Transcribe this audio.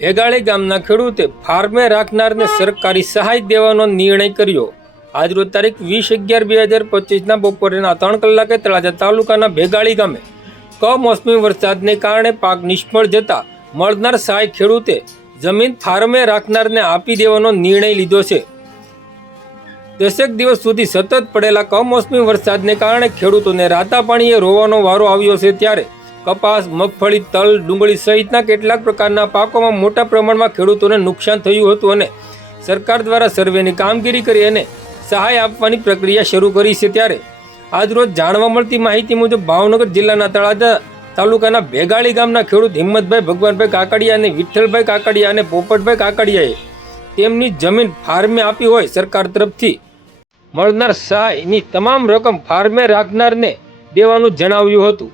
ભેગાળી ગામના ખેડૂતે ફાર્મે રાખનારને સરકારી સહાય દેવાનો નિર્ણય કર્યો. આજરોજ તારીખ વીસ અગિયાર બે હજાર પચીસના બપોરેના ત્રણ કલાકે તળાજા તાલુકાના ભેગાળી ગામે કમોસમી વરસાદને કારણે પાક નિષ્ફળ જતા મળનાર સહાય ખેડૂતે જમીન ફાર્મે રાખનારને આપી દેવાનો નિર્ણય લીધો છે. દસેક દિવસ સુધી સતત પડેલા કમોસમી વરસાદને કારણે ખેડૂતોને રાતા પાણીએ રોવાનો વારો આવ્યો છે ત્યારે કપાસ, મગફળી, તલ, ડુંગળી સહિતના કેટલાક પ્રકારના પાકોમાં મોટા પ્રમાણમાં ખેડૂતોને નુકસાન થયું હતું અને સરકાર દ્વારા સર્વેની કામગીરી કરી અને સહાય આપવાની પ્રક્રિયા શરૂ કરી છે ત્યારે આજરોજ જાણવા મળતી માહિતી મુજબ ભાવનગર જિલ્લાના તળાજા તાલુકાના ભેગાળી ગામના ખેડૂત હિંમતભાઈ, ભગવાનભાઈ કાકડિયા અને વિઠ્ઠલભાઈ કાકડિયા અને પોપટભાઈ કાકડિયાએ તેમની જમીન ફાર્મે આપી હોય સરકાર તરફથી મળનાર સહાયની તમામ રકમ ફાર્મે રાખનારને દેવાનું જણાવ્યું હતું.